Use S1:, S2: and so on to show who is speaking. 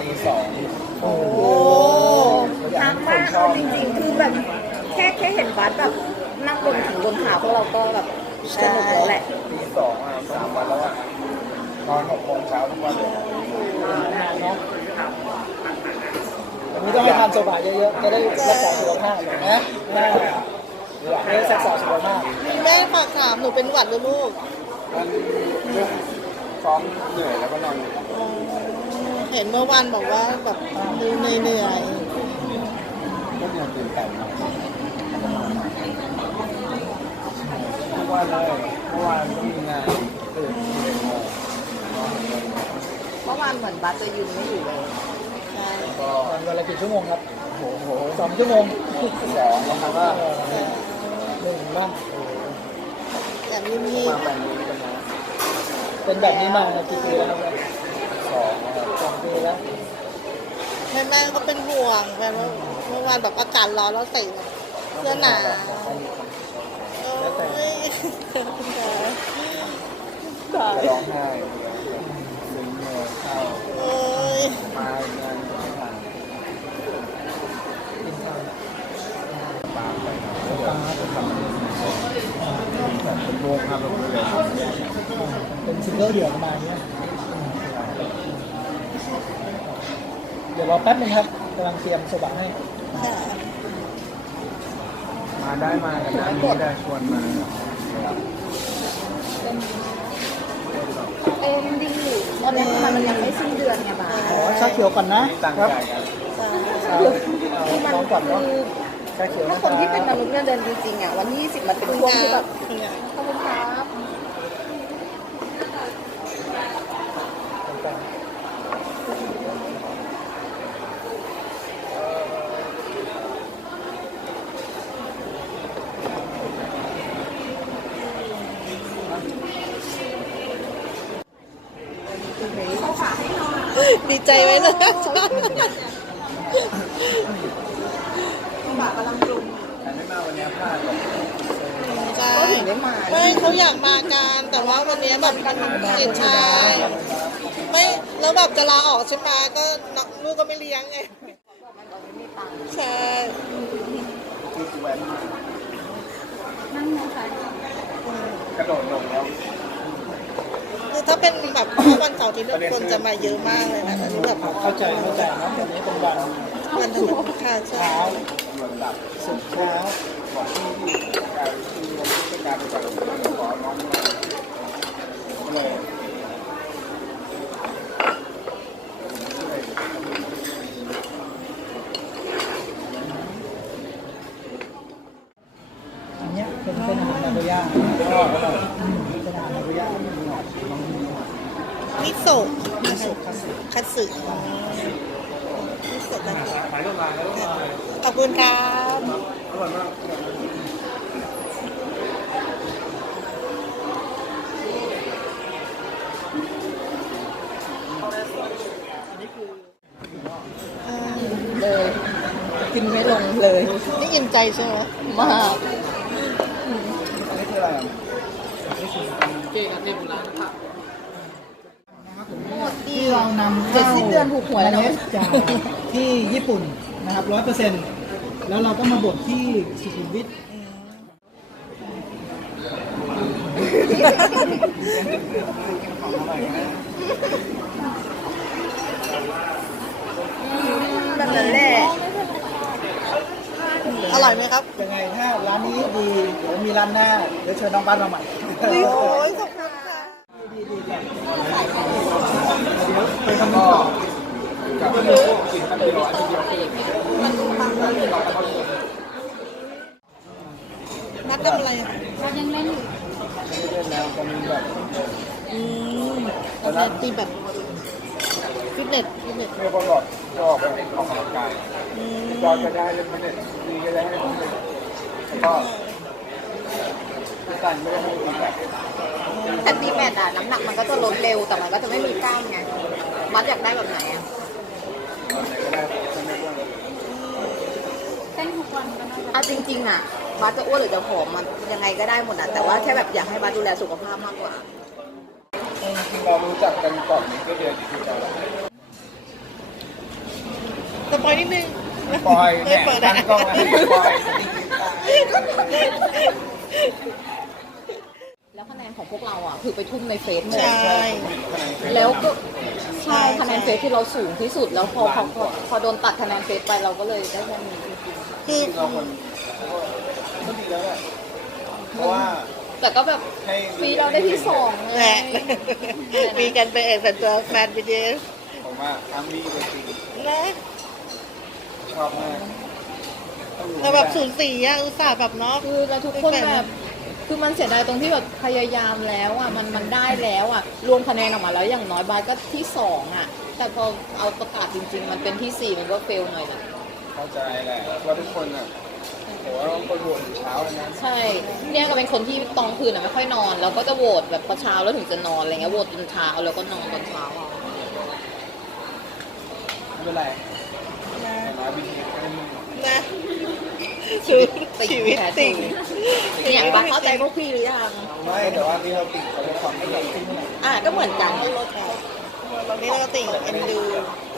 S1: ตีสอง
S2: โอ้
S3: โอ้ทักมากเอาจริงๆ คือแบบแค่แค่เห็นบัสแบบนั่งบนถึงบนขาพวกเราก็แบบสนุกแล้วแหละ
S1: ตีสองอะสามวันแล้วอะนอนหกโมงเช้าทุกวันเลย
S2: เนาะวันนี้ต้องให้ทานโซบะเยอะๆ จะได้รักษาสุขภาพนะนะจะได้รักษาสุขภาพ
S4: แม่ฝากถามหนูเป็นหวัดหรือลูก
S1: มันช่วงซ้อมเหนื่อยแล้วก็นอน
S4: อ๋อเห็นเมื่อวานบอกว่าแบบดูเหนื่อย
S1: ก็ยังตื่นแต่งมากทุกวันเลยเมื่อวานก็มีงานตื่นสิบเมื่อ
S3: วานเหมือนบัสจะยืนไม่อยู่เลย
S4: ๆใช่
S1: ก็
S2: วันละกี่ชั่วโมงครับ
S1: โอ้โห
S2: สองชั่วโมง
S1: สองแล้วก็
S2: หนึ่งบ้าง
S4: แต่มีมี
S1: มาแบบนี้กันนะ
S2: เป็นแบบนี้มากี่ปีแล้วครับ
S1: สองนะครับ
S2: สองปีแล้ว
S4: แม่ก็เป็นห่วงแบบว่าเมื่อวานแบบอากาศร้อนแล้วใส่แบบเสื้อหนาโอ้ยตาย
S1: ร้องไห้ซึ้งเลยเศร้า
S4: โอ้ย
S1: มางานไม่ทันปาไปนะแล้วเดี๋ยวจะทำแบบเป็นวงครับผมเลย
S2: เป็นซิงเกิลเดี่ยวประมาณเนี้ยเดี๋ยวรอแป๊บนึงครับกำลังเตรียมโซบะให้
S4: ค่ะ
S1: มาได้มากันนะนี่ได้ชวนมา
S3: เอ็มดีตอนนี้มันมันยังไม่สิ้นเดือนไงบัส
S2: ขอชาเขียวก่อนนะ
S1: ตั้ง
S2: ครับ
S1: ใจกัน
S2: เอาเอา
S3: คือมัน
S2: ลองก่อนเนาะ
S3: คือ
S2: ชาเขียว
S3: ถ้า
S2: นะ
S3: คนที่เป็นม
S2: รับ
S3: นุษย์เงินเดือนจริงๆอะวันที่20มันเป็นช่วงที่แบบขอบ
S4: ดีใจไว้เลย
S1: แต่ไม่มาวันนี้พลาดหรอก
S4: ใช่
S3: ก็ถึงได้มา
S4: ไม่เขาอยากมากันแต่ว่าวันนี้แบบติดชายไม่แล้วแบบจะลาออกใช่ไหมก็นักลูกก็ไม่เลี้ยงไงใช่
S1: คือแหวนมากระโดดลงแล้ว
S4: คือถ้าเป็น แบบวันเสาร์อาที่คนจะมาเยอะมากเลยนะแต่นี่แบบ
S2: เข้าใจเข้าใจนะวันนี้เป็นวัน
S4: วันธรรมดาค่ะ
S2: เช้า
S1: เหมือนแบบ
S2: สุดเช้า
S1: ก่อนที่การที่ที่การประกาศขอน้องเลย
S2: อันเนี้ยเป็นเป็นอาหารนาโกย่าเป็นอาหารนาโกย่า
S4: มิโซะ
S2: มิโซะคัตสึ
S4: คัตสึอ๋อมิโซะคัตสึขอบคุณครับ
S1: อร่อยมาก
S3: เลยกินไม่ลงเลย
S4: นี่อิ่มใจใช่ไหม
S3: มาก
S1: อันนี้คืออะไรอะ
S2: ที่เรา นำ
S3: เจ็ดสิ้นเดือนถูกหวยแล้วเนอะ
S2: จากที่ญี่ปุ่นนะครับร้อยเปอร์เซ็นต์แล้วเราก็มาบดที่สุขุมวิท
S3: แบบนั้นแหละ
S4: อร่อยไหมครับ
S2: ยังไงถ้าร้านนี้ดีเดี๋ยวมีร้านหน้าเดี๋ยวเชิญน้องบ้านมาใหม่
S4: โอ้ยขอบคุณ ค่ะ
S2: ไปทำต่อ
S1: กับกินกันเลยร้อยเดียว
S4: นัดทำอะไรอะ
S1: ไม่ได้แล้วก็มีแบบ
S4: อืมตอนนี้ตีแบบฟิตเนสฟิตเนส
S1: เรียกว่าหลอดก็ออกไปออกกำลังกาย
S4: อืม
S1: จอยก็ได้เล่นไม่ได้ดีก็ได้ให้ผมเล่นแล้วก็กันไม่ได้ให้ดีแบบ
S3: แต่ตีแบดอะน้ำหนักมันก็จะลดเร็วแต่มันก็จะไม่มีกล้ามไง บัสอยากได้แบบไหนอะ
S1: ไหนก็ได้จะไม่อ้วน
S3: เอาจริงๆอะบัสจะอ้วนหรือจะผอมมันยังไงก็ได้หมดอะแต่ว่าแค่แบบอยากให้บัสดูแลสุขภาพมากกว่า
S1: จริงๆเรารู้จักกันก่อนนี้ก็เดือนที่จะ
S4: ปอยนิดนึง
S1: ปล่อย
S4: ไม่
S1: เนี่ย
S4: เปิด
S1: ตั้
S4: นะ
S1: งกล้องมาให้ปล่อย
S3: แล้วคะแนนของ พวกเราอะคือไปทุ่มในเฟซหมด
S4: ใช่
S3: แล้วก็ใช่
S4: ใช่
S3: คะแนนเฟซที่เราสูงที่สุดแล้วพอพอพอพอโดนตัดคะแนนเฟซไปเราก็เลยได้แค่นี้จริง
S4: คือ
S1: เราคนก็ดีแล้วแหละเพราะว่า
S3: ๆแต่ก็แบบ
S1: ให้
S3: ปีเราได้ที่สอง
S4: แห
S3: ไง
S4: ละมีกันเป็นเอกสันตัวแฟนบีเดส
S1: ผมว่าอัมบี้เป็นจริง
S4: นะ
S1: ชอบมาก
S4: แต่แบบสูญสีอะอุตส่าห์แบบเนาะ
S3: คือเราทุกคนแบบ คือมันเสียดายตรงที่แบบพยายามแล้วอะมันมันได้แล้วอะรวมคะแนนออกมาแล้วอย่างน้อยบายก็ที่สองอะ แต่พอเอาประกาศจริง ๆ มันเป็นที่สี่มันก็เฟลหน่อยนะ
S1: เข้าใจแหละว่าทุกคนอะโหเราคนโหวตเช้าเลยนะ
S3: ใช่เนี่ยก็เป็นคนที่ตอนคืนอะไม่ค่อยนอน แล้วก็จะโหวตแบบพอเช้าแล้วถึงจะนอนอะไรเงี้ยโหวตตอนเช้าแล้วก็นอนตอนเช้าเอา
S1: ไม่เป็นไรอย่างน้อยบีทีก็ได้มึง
S4: นะชีวิตชีวิตจริง
S3: เนี่ยปะเข้าใจพวกพี่หรือยัง
S1: ไม่แต่ว่าที่เราติดเขาเป็นความไม่ยอมขึ้นเท่าไหร่
S3: อะก็เหมือนกัน
S4: นี่เราก็ติ่งเอ็นดู
S3: ต่อไป